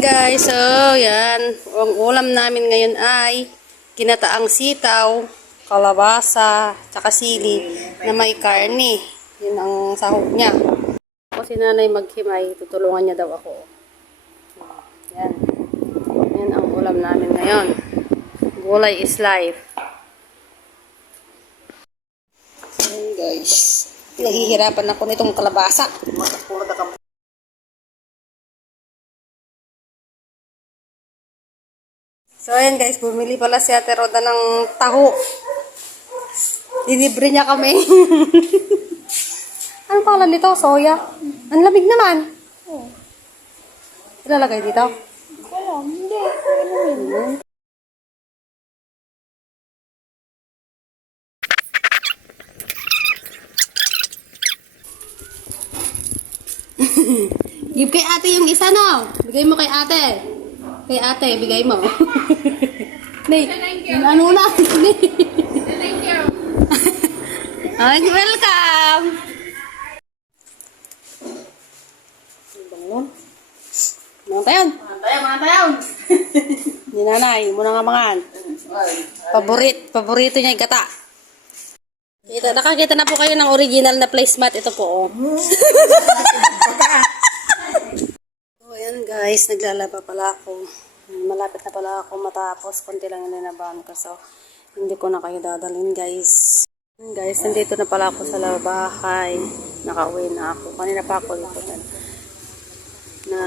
Guys, so yan. Ang ulam namin ngayon ay kinataang sitaw, kalabasa, tsaka sili na may karne. Yun ang sahog niya. Ako si nanay maghimay, tutulungan niya daw ako. Yan. Yan ang ulam namin ngayon. Gulay is life. Yan guys. Nahihirapan ako nitong kalabasa. So, ayan guys, bumili pala si Ate Roda ng taho. Dinibre niya kami. ano pangalan nito? Soya. Ang lamig naman. Oh. Ilalagay dito? Wala, hindi. Yun? Give kay ate yung isa, no? Bigay mo kay ate. Kay ate, bigay mo. Nay, ano na? Thank you. Ay, welcome! Bangon. Mga tayon. Tayo, mga tayo. Ni nanay, muna nga mangan. Paborit, paborito niya yung gata. Kita, nakakita na po kayo ng original na placemat. Ito po, oh. Guys, naglalaba pala ako. Malapit na pala ako matapos. Konti lang yung ninabahan ko. So, hindi ko na kayo dadalhin guys. Guys, nandito na pala ako sa bahay. Nakauwi na ako. Kanina pa ako dito na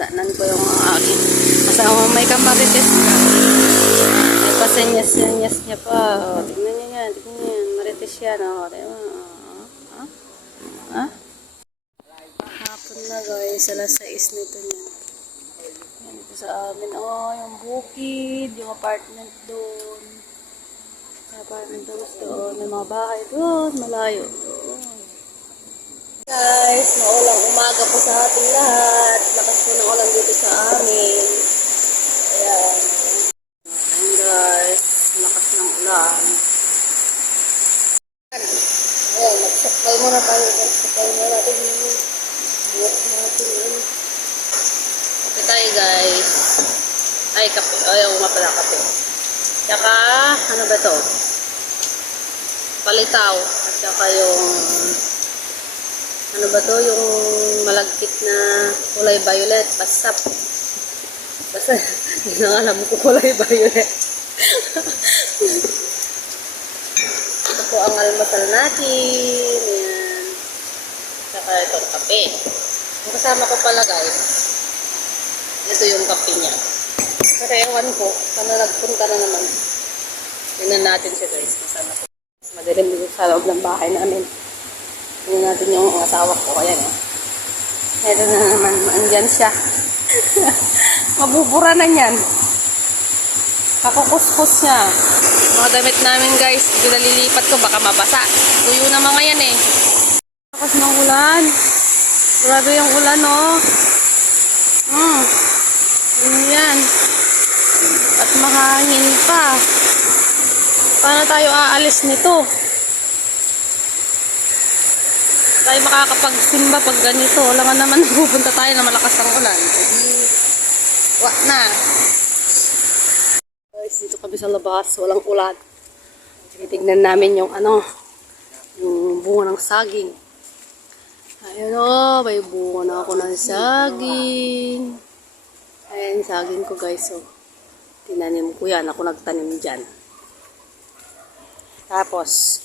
daanan ko yung aking kasama may kamarites ka. May pasenyas-senyas niya pa. O, tignan niya yan, tignan niya yan. Marites yan. O, tignan mo. Ha? Ha? Hapon na guys, alas 6 nito niya. Yan ito sa amin. Oh, yung bukid, yung apartment doon. Yung apartment doon doon. May mga bahay doon, malayo doon. Guys, maulang umaga po sa ating lahat. Lakas po ng ulan dito sa amin. Ayan. Ayan guys, lakas ng ulan. Ayan, mag-sakay muna tayo. Mag-sakay muna natin. Buwak natin yun. Tayo guys. Ay, kape. Ayaw nga pala kape. Tsaka, ano ba to? Palitaw. At saka yung ano ba to yung malagkit na kulay violet basap basta hindi na alam ko kulay violet ito po ang almasal natin yan saka itong kape ang kasama ko pala guys ito yung kape niya pero ewan ko sana nagpunta na naman tingnan natin siya guys kasama ko madilim dito sa loob ng bahay namin Tingnan natin yung asawa ko. Ayan o. Ito na naman. Andyan siya. Mabubura na yan. Kakukuskus niya. Mga damit namin guys. Pinalilipat ko. Baka mabasa. Tuyo na mga yan eh. Lakas ng ulan. Grabe yung ulan oh. Hmm. Yun yan. At mahangin pa. Paano tayo aalis nito? tayo makakapagsimba pag ganito. Wala nga naman pupunta tayo na malakas ang ulan. Hindi, wa na. Guys, dito kami sa labas. Walang ulan. Titignan namin yung ano, yung bunga ng saging. Ayun o, may bunga na ako ng saging. Ayan, saging ko guys. So, tinanim ko yan. Ako nagtanim dyan. Tapos,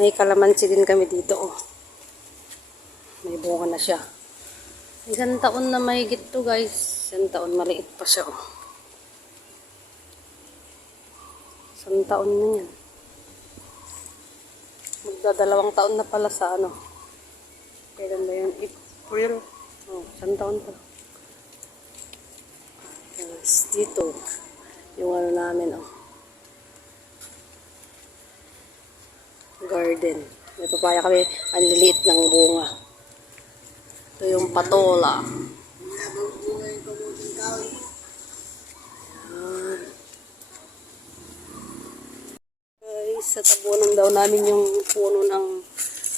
may kalamansi din kami dito oh. May bunga na siya. Isang taon na mahigit to guys. Isang taon maliit pa siya. Oh. Isang taon na yan. Magdadalawang taon na pala sa ano. Kailan ba yun? April. Oh, isang taon pa. Yes, dito. Yung ano namin oh. Garden. May papaya kami. Ang liliit ng bunga. Ito yung patola. Ayan. Guys, sa tabunan daw namin yung puno ng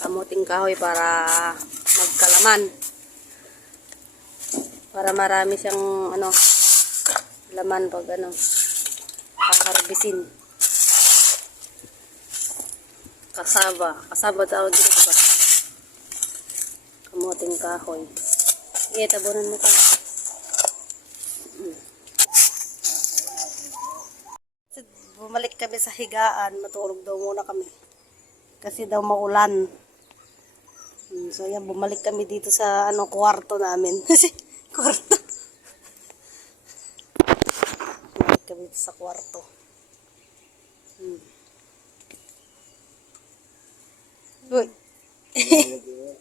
kamuting kahoy para magkalaman. Para marami siyang ano laman pag ano haharbisin. Kasaba. Kasaba tawag dito diba? Kamuting kahoy. Sige, tabunan mo ka. Kasi Bumalik kami sa higaan, matulog daw muna kami. Kasi daw maulan. Hmm, So yan, bumalik kami dito sa ano kwarto namin. Kasi kwarto. Bumalik kami sa kwarto. Uy.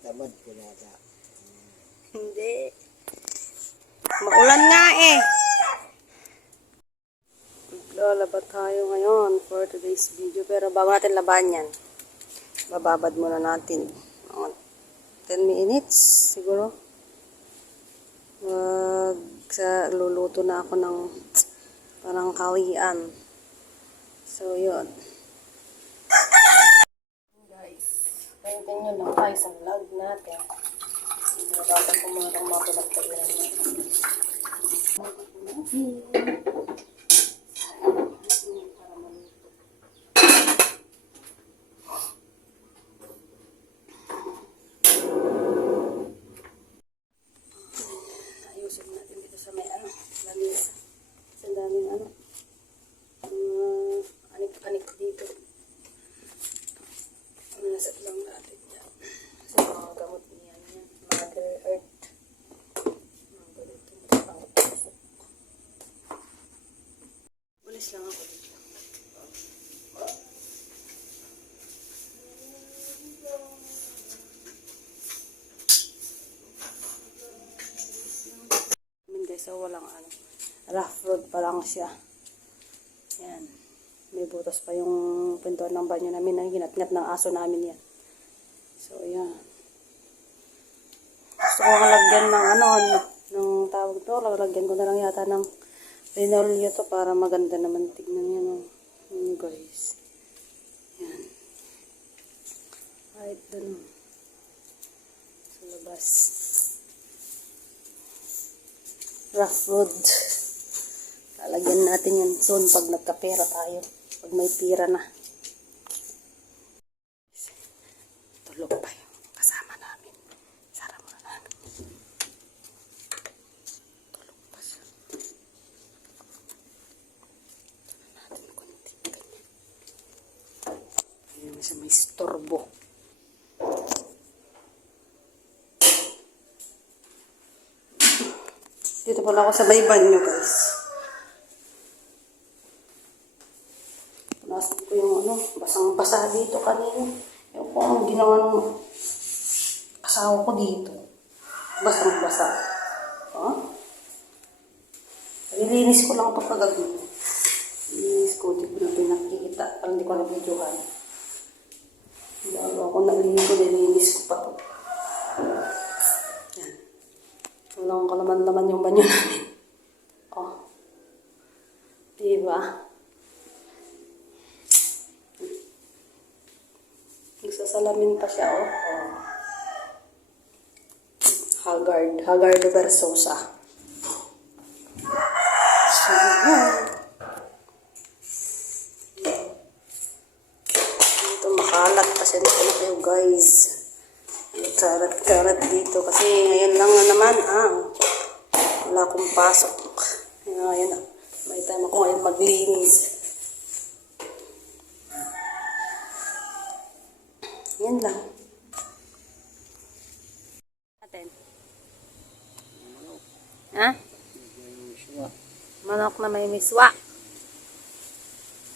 Tamad ko na ata. Hindi. Maulan nga eh. Maglalaba tayo ngayon for today's video. Pero bago natin laban yan, bababad muna natin. Mga 10 minutes siguro. Mag sa luluto na ako ng parang kawian. So, yun. Guys, continue lang tayo sa vlog natin. Nagagapan ko muna itong mga pinagtagilan natin. Ayusin natin dito sa may ano, lamisa. Sa daming ano, uh, anik-anik dito. Nasat lang natin yan. Sa mga gamot niya, yan. Mother Earth. Mga ganitong pangpasok. Ulis lang ako dito. Amin guys, so walang ano. Rough road pa lang siya. Yan. May butas pa yung pintuan ng banyo namin na ginatngat ng aso namin yan. So, yan. Ko nga lagyan ng ano, ng tawag to. Lagyan ko na lang yata ng linolyo to para maganda naman tignan yan. Oh. Yan guys. Yan. Dun. oh. Sa labas. Rough road. Lalagyan natin yan soon pag nagkapera tayo. Pag may pira na. Tulog pa yung kasama namin. Sara muna namin. Tulog pa siya. Ito natin konti. Ganyan. Hindi na siya may storbo. Dito pala ako sa may banyo guys. Punasan ko yung ano, basang-basa dito kanina. Ewan ko ang ginawa ng asawa ko dito. Basang-basa. Ha? Nililinis ko lang ito kagabi. Nililinis ko, hindi ko na pinakikita. Parang hindi ko na videohan. Bago ako naligo, nililinis ko pa to. Yan. Walang kalaman-laman yung banyo namin. Oh. Diba? Nagsasalamin pa siya, oh. oh. Haggard. Haggard Versosa. So. Dito makalat. Pasensya na kayo, guys. Karat-karat dito. Kasi ngayon lang naman, ah. Wala akong pasok. Ngayon, ah. May time ako ngayon maglinis. Yan lang. Atin. Ha? Manok na may miswa.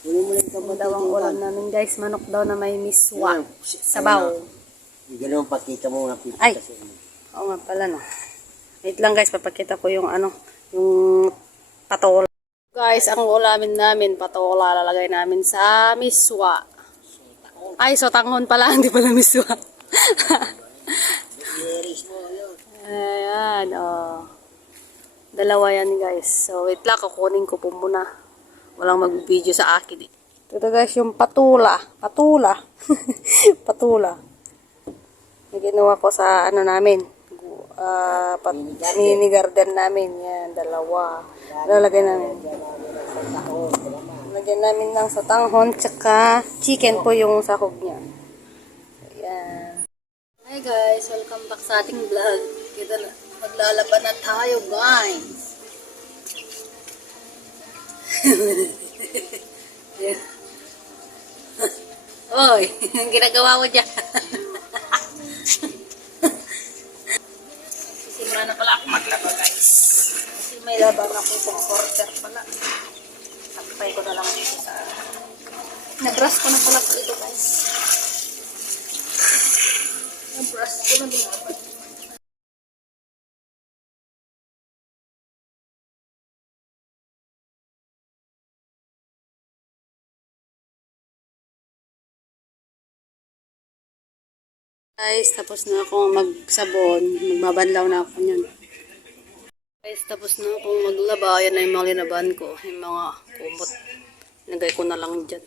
Ito daw ang ulam namin guys. Manok daw na may miswa. Sabaw. Ganun pakita mo nga pizza Ay. Oo nga pala no. Wait lang guys, papakita ko yung ano, yung patola. Guys, ang ulamin namin, patola, lalagay namin sa miswa. Ay, sotangon pala, hindi pala miswa. Ayan, oh. Dalawa yan guys. So, wait lang, kukunin ko po muna. Walang mag-video sa akin eh. Ito guys, yung patula. Patula. patula. Na ginawa ko sa ano namin. Ah, pat, mini garden namin. Yan, dalawa. Lalagay namin. Lagyan namin ng satanghon, tsaka chicken po yung sahog niya. Ayan. Hi guys, welcome back sa ating vlog. Kita na, maglalaban na tayo guys. Oy, ginagawa mo dyan. May laban ako sa quarter pala. Takpay ko na lang dito sa... Nag-brush ko na pala po ito guys. Nag-brush ko na din ako. Guys, tapos na ako magsabon. Magbabanlaw na ako niyan. Guys, tapos na akong maglaba. Yan na yung mga linaban ko. Yung mga kumot. Nagay ko na lang dyan.